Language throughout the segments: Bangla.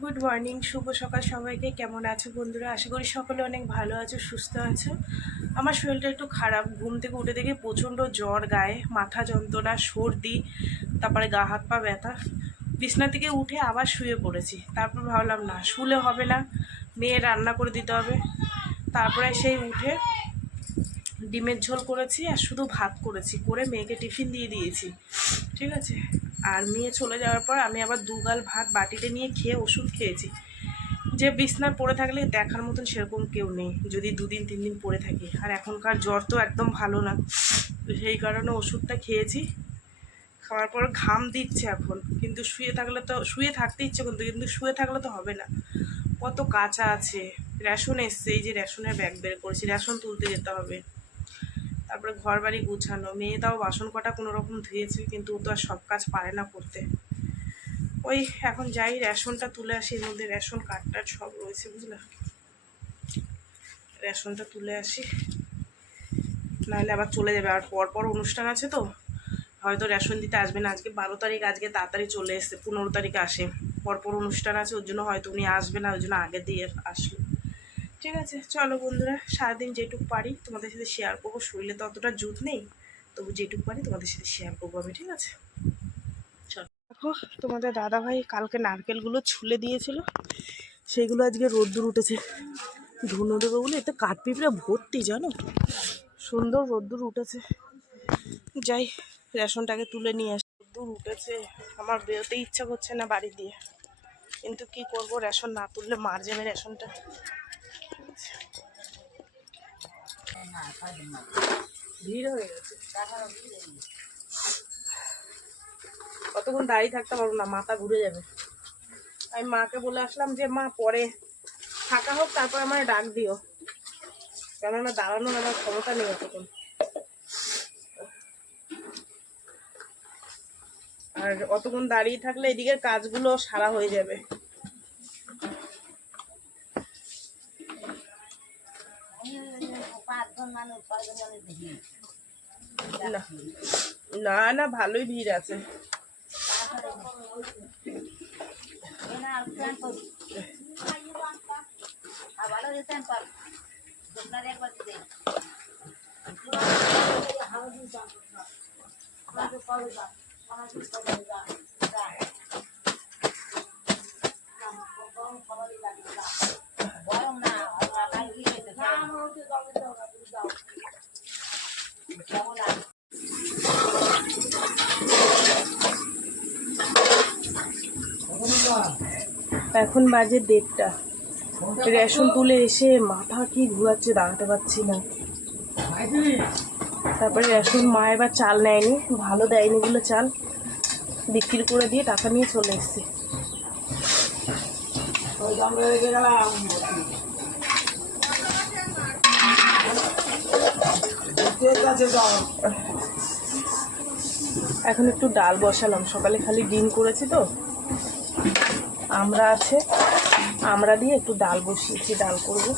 গুড মর্নিং, শুভ সকাল সবাইকে। কেমন আছো বন্ধুরা? আশা করি সকলে অনেক ভালো আছো, সুস্থ আছো। আমার শরীরটা একটু খারাপ। ঘুম থেকে উঠে দেখে প্রচণ্ড জ্বর, গায়ে মাথা যন্ত্রণা, সর্দি, তারপরে গা হাত পা ব্যথা। বিছনা থেকে উঠে আবার শুয়ে পড়েছি। তারপর ভাবলাম না, শুলে হবে না, মেয়ে রান্না করে দিতে হবে। তারপরে সেই উঠে ডিমের ঝোল করেছি আর শুধু ভাত করেছি, করে মেয়েকে টিফিন দিয়ে দিয়েছি, ঠিক আছে। আর মেয়ে চলে যাওয়ার পর আমি আবার দুগাল ভাত বাটিতে নিয়ে খেয়ে ওষুধ খেয়েছি। যে বিছনায় পড়ে থাকলে দেখার মতন সেরকম কেউ নেই, যদি 2 দিন 3 দিন পড়ে থাকি। আর এখনকার জ্বর তো একদম ভালো না, তো সেই কারণে ওষুধটা খেয়েছি। খাওয়ার পর ঘাম দিচ্ছে এখন, কিন্তু শুয়ে থাকলে তো শুয়ে থাকতে ইচ্ছে করতো, কিন্তু শুয়ে থাকলে তো হবে না, কত কাঁচা আছে। রেশন এসছে, এই যে রেশনের ব্যাগ বের করেছি, রেশন তুলতে যেতে হবে। তারপরে ঘর বাড়ি গুছানো, মেয়ে তাও বাসন কটা কোনো রকম ধুয়েছে, কিন্তু ও তো আর সব কাজ পারে না করতে। ওই এখন যাই রেশনটা তুলে আসি, এর মধ্যে রেশন কার্ড টার্ড সব রয়েছে, বুঝলে। রেশনটা তুলে আসি, নাহলে আবার চলে যাবে। আর পরপর অনুষ্ঠান আছে তো, হয়তো রেশন দিতে আসবে না। আজকে 12 তারিখ, আজকে তাড়াতাড়ি চলে এসছে, 15 তারিখে আসে। পরপর অনুষ্ঠান আছে, ওর জন্য হয়তো উনি আসবে না, ওই জন্য আগে দিয়ে আসলো। ঠিক আছে, চলো বন্ধুরা, সারাদিন যেটুকু পারি তোমাদের সাথে শেয়ার করবো। শরীরে তো অতটা জুত নেই, তবু যেটুকু পারি তোমাদের সাথে শেয়ার করবো আমি, ঠিক আছে। চলো, দেখো তোমাদের দাদাভাই কালকে নারকেলগুলো ছুলে দিয়েছিল, সেইগুলো আজকে রোদ্দুর উঠেছে, ধুনো দেবো বলে। এতে কাঠপিঁপড়ে ভর্তি, জানো, সুন্দর রোদ্দুর উঠেছে। যাই রেশনটাকে তুলে নিয়ে আসি। রোদ্দুর উঠেছে, আমার বেরোতে ইচ্ছা করছে না বাড়ি দিয়ে, কিন্তু কি করব, রেশন না তুললে মার যাবে রেশনটা। ভিড় হয়ে গেছে, কতক্ষণ দাঁড়িয়ে থাকতে পারবো না, মাথা ঘুরে যাবে। আমি মাকে বলে আসলাম যে মা, পরে থাকা হোক, তারপর আমার ডাক দিও, কেননা দাঁড়ানোর আমার ক্ষমতা নেই তখন। আর অতক্ষণ দাঁড়িয়ে থাকলে এদিকের কাজগুলো সারা হয়ে যাবে। না না, ভালোই ভিড় আছে। এখন বাজে 1:30। রেশন তুলে এসে মাথা কি ঘুরাচ্ছে, দাঁড়াতে পারছি না। তারপরে রেশন মা এবার চাল নেয়নি, ভালো দেয়নি বলে চাল বিক্রি করে দিয়ে টাকা নিয়ে চলে এসেছি। এখন একটু ডাল বসালাম, সকালে খালি ডিম করেছি তো, আমরা আছে, আমরা দিয়ে একটু ডাল বসিয়েছি, ডাল করবো।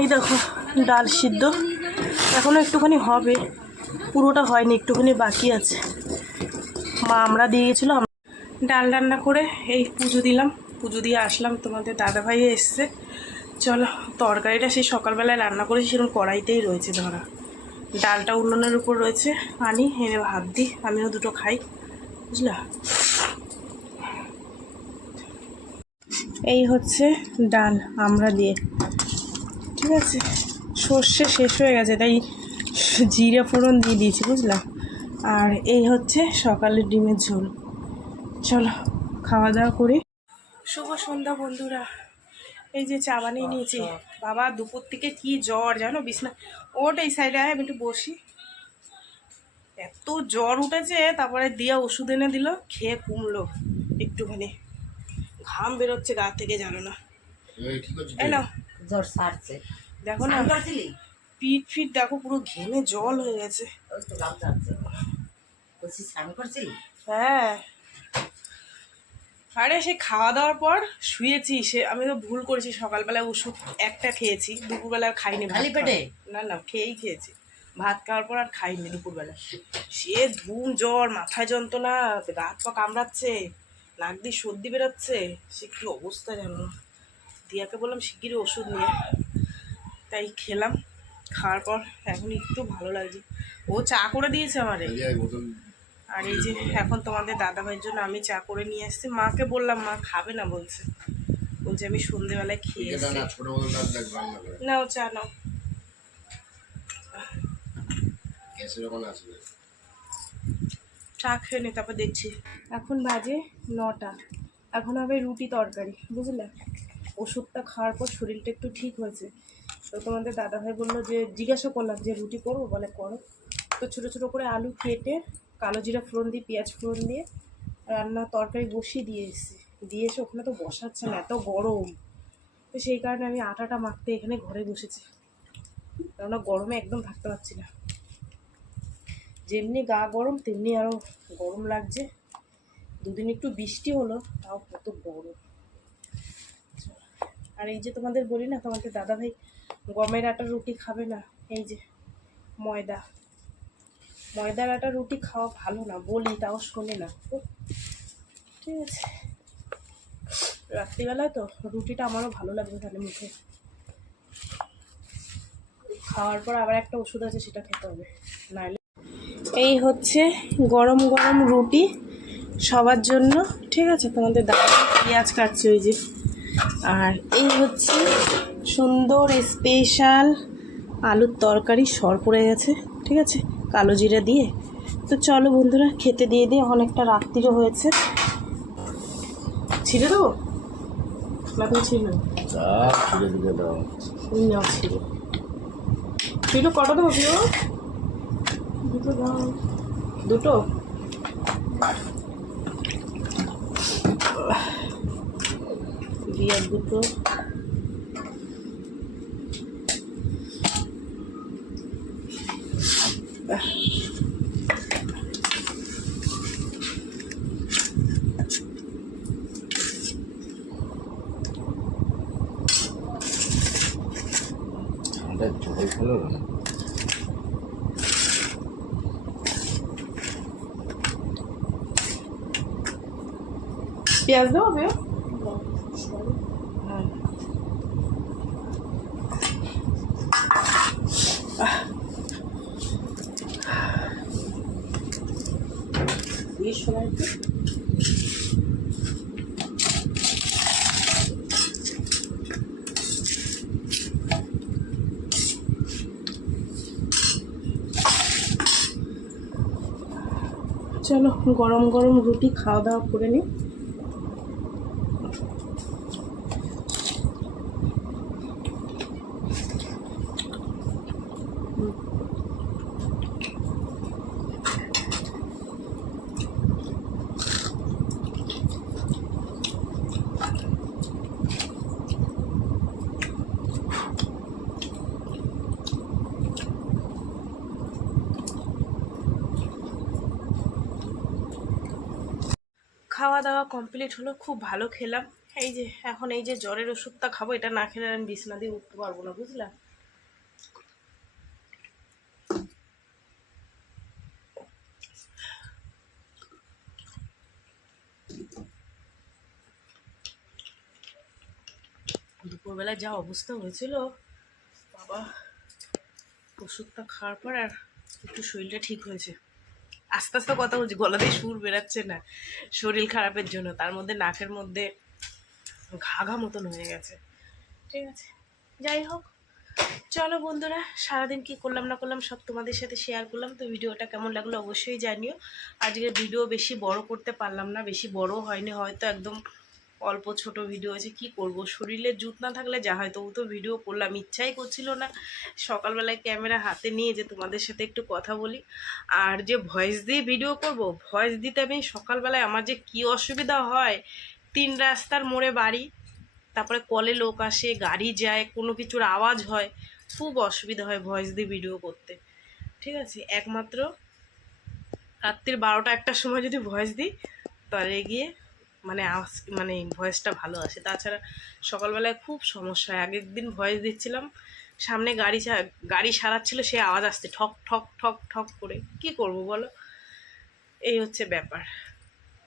এই দেখো ডাল সিদ্ধ, এখনো একটুখানি হবে, পুরোটা হয়নি, একটুখানি বাকি আছে। মা আমরা দিয়ে গেছিলো। ডাল রান্না করে এই পুজো দিলাম, পুজো দিয়ে আসলাম। তোমাদের দাদাভাই এসছে। চলো, তরকারিটা সেই সকালবেলায় রান্না করেছি, সেরকম কড়াইতেই রয়েছে ধরা। ডালটা উনুনের উপর রয়েছে, আনি এনে ভাত দিই, আমিও দুটো খাই, বুঝলা। এই হচ্ছে ডাল আমরা দিয়ে, ঠিক আছে। সর্ষে শেষ হয়ে গেছে, তাই জিরে ফোড়ন দিয়ে দিয়েছি, বুঝলা। আর এই হচ্ছে সকালের ডিমের ঝোল। চলো খাওয়া দাওয়া করি। শুভ সন্ধ্যা বন্ধুরা। এই যে চা বানিয়ে নিয়েছি। বাবা দুপুর থেকে কি জ্বর জানো, বিছনা ওটা এই সাইডে আয়, আমি একটু বসি। এত জ্বর উঠেছে, তারপরে দিয়া ওষুধ এনে দিল, খেয়ে কমলো একটুখানি। ঘাম বেরোচ্ছে গা থেকে জানো না। এই নাও জ্বর সারছে। দেখো না, পিঠ ফিট দেখো পুরো ঘেমে জল হয়ে গেছে। হ্যাঁ, আরে সে খাওয়া দাওয়ার পর শুয়েছি, সে আমি তো ভুল করেছি, সকালবেলায় ওষুধ একটা খেয়েছি, দুপুরবেলা আর খাইনি। খালি পেটে? না না, খেয়েই খেয়েছি। ভাত খাওয়ার পর আর খাইনি দুপুরবেলা। সে ধুম জ্বর, মাথায় যন্ত্রণা, রাত পা কামড়াচ্ছে, নাক দিয়ে সর্দি বেরোচ্ছে, সে কী অবস্থা জানো না। দিয়াকে বললাম শিগগিরই ওষুধ নিয়ে, তাই খেলাম। খাওয়ার পর এখন একটু ভালো লাগছে। ও চা করে দিয়েছে আমারে। আর এই যে এখন তোমাদের দাদাভাইয়ের জন্য আমি চা করে নিয়ে এসেছি। মাকে বললাম, মা খাবে না বলছে, আমি সন্ধেবেলায় খেয়ে এসেছি। নাও চা নাও। চা খেয়ে নে, তারপর দেখছি। এখন বাজে 9টা, এখন হবে রুটি তরকারি, বুঝলে। ওষুধটা খাওয়ার পর শরীরটা একটু ঠিক হয়েছে, তো তোমাদের দাদাভাই বললো যে, জিজ্ঞাসা করলাম যে রুটি করবো, বলে করো। তো ছোটো ছোটো করে আলু কেটে কালো জিরা ফোড়ন দিয়ে, পেঁয়াজ ফোড়ন দিয়ে রান্না তরকারি বসিয়ে দিয়ে এসেছি। দিয়ে এসে ওখানে তো বসাচ্ছে না, এত গরম। তো সেই কারণে আমি আটাটা মাখতে এখানে ঘরে বসেছি, কেননা গরমে একদম থাকতে পারছি না। যেমনি গা গরম, তেমনি আরও গরম লাগছে। দুদিন একটু বৃষ্টি হলো, তাও কত গরম। আর এই যে তোমাদের বলি না, তোমাদের দাদাভাই গমের আটার রুটি খাবে না, এই যে ময়দার আটার রুটি খাওয়া ভালো না বলি, তাও শোনে না। ঠিক আছে, রাত্রিবেলায় তো রুটিটা আমারও ভালো লাগবে তাহলে মুখে। খাওয়ার পর আবার একটা ওষুধ আছে, সেটা খেতে হবে, নাহলে। এই হচ্ছে গরম গরম রুটি সবার জন্য, ঠিক আছে। তোমাদের দাদা পেঁয়াজ কাটছে ওই যে। আর এই হচ্ছে সুন্দর স্পেশাল আলুর তরকারি, সর পড়ে গেছে, ঠিক আছে, কালো জিরা দিয়ে। তো চলো বন্ধুরা, খেতে দিয়ে দিয়ে অনেকটা রাত্রিরও হয়েছে। ছিঁড়ে দেবো না, তুমি ছিঁড়ে দাও। ছিঁড়ে ছিঁড়ে কটা দেবো? দুটো দাও, দুটো। বিয়ার দুটো। পেঁয়াজ দেবো? চলো গরম গরম রুটি খাওয়া দাওয়া করে নিই। খাওয়া দাওয়া কমপ্লিট হলো, খুব ভালো খেলাম। এই যে এখন এই যে জ্বরের ওষুধটা খাবো, এটা না খেলে আমি বিছনা দিয়ে উঠতে পারবো না, বুঝলা। দুপুরবেলা যা অবস্থা হয়েছিল বাবা, ওষুধটা খাওয়ার পর আর একটু শরীরটা ঠিক হয়েছে। আস্তে আস্তে কথা বলছি, গলা দিয়ে সুর বেরাচ্ছে না, শরীর খারাপের জন্য। তার মধ্যে নাকের মধ্যে ঘা ঘা মতন হয়ে গেছে। ঠিক আছে, যাই হোক, চলো বন্ধুরা, সারাদিন কি করলাম না করলাম সব তোমাদের সাথে শেয়ার করলাম। তো ভিডিওটা কেমন লাগলো অবশ্যই জানিও। আজকের ভিডিও বেশি বড় করতে পারলাম না, বেশি বড় হয়নি, হয়তো একদম অল্প ছোট ভিডিও আছে, কি করব, শরীরে জুত না থাকলে যা হয়, তবু তো ভিডিও করলাম, ইচ্ছাই করছিল না সকালবেলায় ক্যামেরা হাতে নিয়ে যে তোমাদের সাথে একটু কথা বলি। আর যে ভয়েস দিয়ে ভিডিও করব, ভয়েস দিতে আমি সকালবেলায় আমার যে কি অসুবিধা হয়, 3 রাস্তার মোড়ে বাড়ি, তারপরে কলে লোক আসে, গাড়ি যায়, কোনো কিছুর আওয়াজ হয়, খুব অসুবিধা হয় ভয়েস দিয়ে ভিডিও করতে। ঠিক আছে, একমাত্র রাত্রির 12টা 1টার সময় যদি ভয়েস দিই তাহলে গিয়ে মানে আওয়াজ মানে ভয়েসটা ভালো আসে, তাছাড়া সকালবেলায় খুব সমস্যা হয়। আগের দিন ভয়েস দিচ্ছিলাম, সামনে গাড়ি সারাচ্ছিল, সে আওয়াজ আসছে ঠক ঠক ঠক ঠক করে, কি করব বলো। এই হচ্ছে ব্যাপার,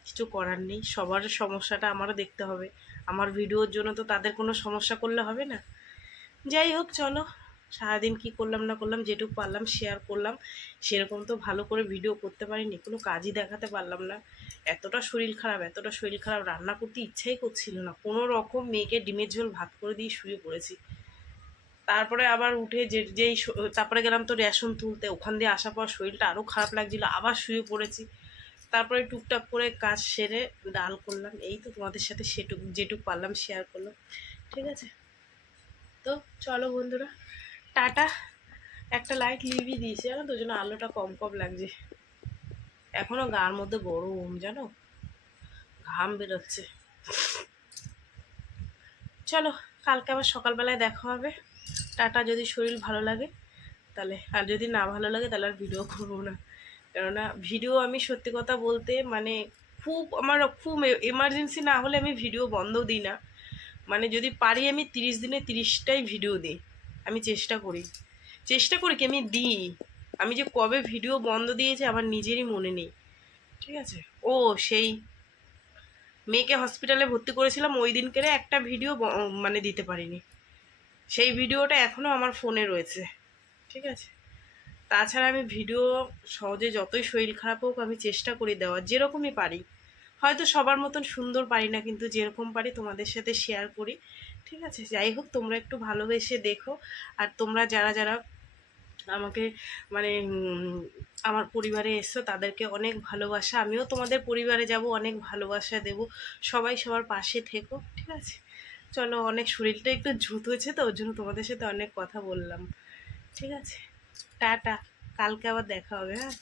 কিছু করার নেই, সবার সমস্যাটা আমারও দেখতে হবে, আমার ভিডিওর জন্য তো তাদের কোনো সমস্যা করলে হবে না। যাই হোক, চলো, সারাদিন কি করলাম না করলাম, যেটুকু পারলাম শেয়ার করলাম। সেরকম তো ভালো করে ভিডিও করতে পারিনি, কোনো কাজই দেখাতে পারলাম না। এতটা শরীর খারাপ, রান্না করতে ইচ্ছাই করছিল না, কোনো রকম মেয়েকে ডিমের ঝোল ভাত করে দিয়ে শুয়ে পড়েছি। তারপরে আবার উঠে তারপরে গেলাম তো রেশন তুলতে, ওখান দিয়ে আসার পর শরীরটা আরও খারাপ লাগছিল, আবার শুয়ে পড়েছি। তারপরে টুকটাক করে কাজ সেরে ডাল করলাম, এই তো তোমাদের সাথে যেটুকু পারলাম শেয়ার করলাম। ঠিক আছে, তো চলো বন্ধুরা, টাটা। একটা লাইট লিভিয়ে দিয়েছি জানো তো, জন্য আলোটা কম কম লাগছে। এখনো গার মধ্যে গরম জানো, ঘাম বেরোচ্ছে। চলো, কালকে আবার সকালবেলায় দেখা হবে। টাটা। যদি শরীর ভালো লাগে তাহলে, আর যদি না ভালো লাগে তাহলে আর ভিডিও করবো না। কেননা ভিডিও আমি সত্যি কথা বলতে মানে খুব এমার্জেন্সি না হলে আমি ভিডিও বন্ধ দিই না। মানে যদি পারি আমি 30 দিনে 30টাই ভিডিও দিই, আমি চেষ্টা করি কি আমি দিই। আমি যে কবে ভিডিও বন্ধ দিয়েছি আমার নিজেরই মনে নেই। ঠিক আছে, ও সেই মেয়েকে হসপিটালে ভর্তি করেছিলাম ওই দিনকে একটা ভিডিও মানে দিতে পারিনি, সেই ভিডিওটা এখনও আমার ফোনে রয়েছে। ঠিক আছে, তাছাড়া আমি ভিডিও সহজে, যতই শরীর খারাপ হোক আমি চেষ্টা করি দেওয়ার, যেরকমই পারি। হয়তো সবার মতন সুন্দর পারি না, কিন্তু যেরকম পারি তোমাদের সাথে শেয়ার করি। ঠিক আছে, যাই হোক, তোমরা একটু ভালোবেসে দেখো। আর তোমরা যারা যারা আমাকে মানে আমার পরিবারে এসছো তাদেরকে অনেক ভালোবাসা, আমিও তোমাদের পরিবারে যাব, অনেক ভালোবাসা দেব। সবাই সবার পাশে থেকো। ঠিক আছে, চলো, অনেক শরীরটা একটু জুত হয়েছে তো, ওর জন্য তোমাদের সাথে অনেক কথা বললাম। ঠিক আছে, টাটা, কালকে আবার দেখা হবে, হ্যাঁ।